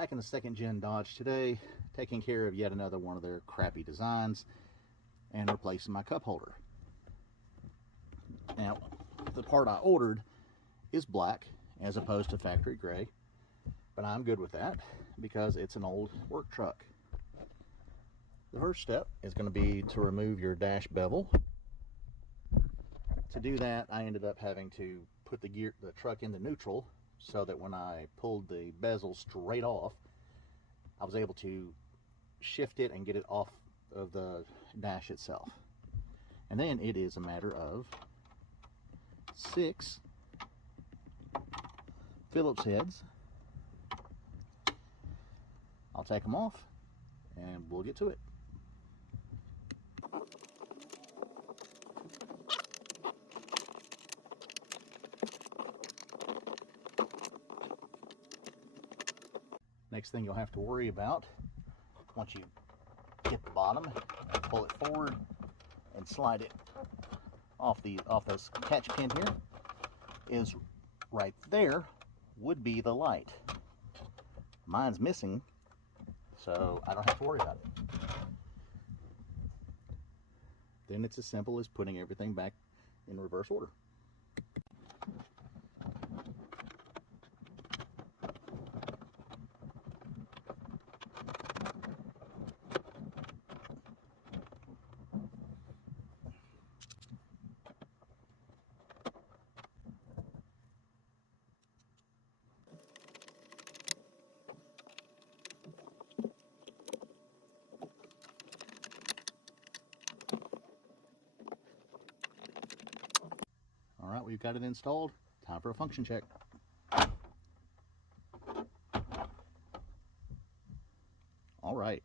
Back in the second gen Dodge today, taking care of yet another one of their crappy designs and replacing my cup holder. Now, the part I ordered is black as opposed to factory gray, but I'm good with that because it's an old work truck. The first step is going to be to remove your dash bevel. To do that, I ended up having to put the truck into neutral so that when I pulled the bezel straight off, I was able to shift it and get it off of the dash itself. And then it is a matter of 6 Phillips heads. I'll take them off and we'll get to it. Next thing you'll have to worry about, once you get the bottom and pull it forward and slide it off this catch pin here, is right there would be the light. Mine's missing, so I don't have to worry about it. Then it's as simple as putting everything back in reverse order. All right, we've got it installed. Time for a function check. All right,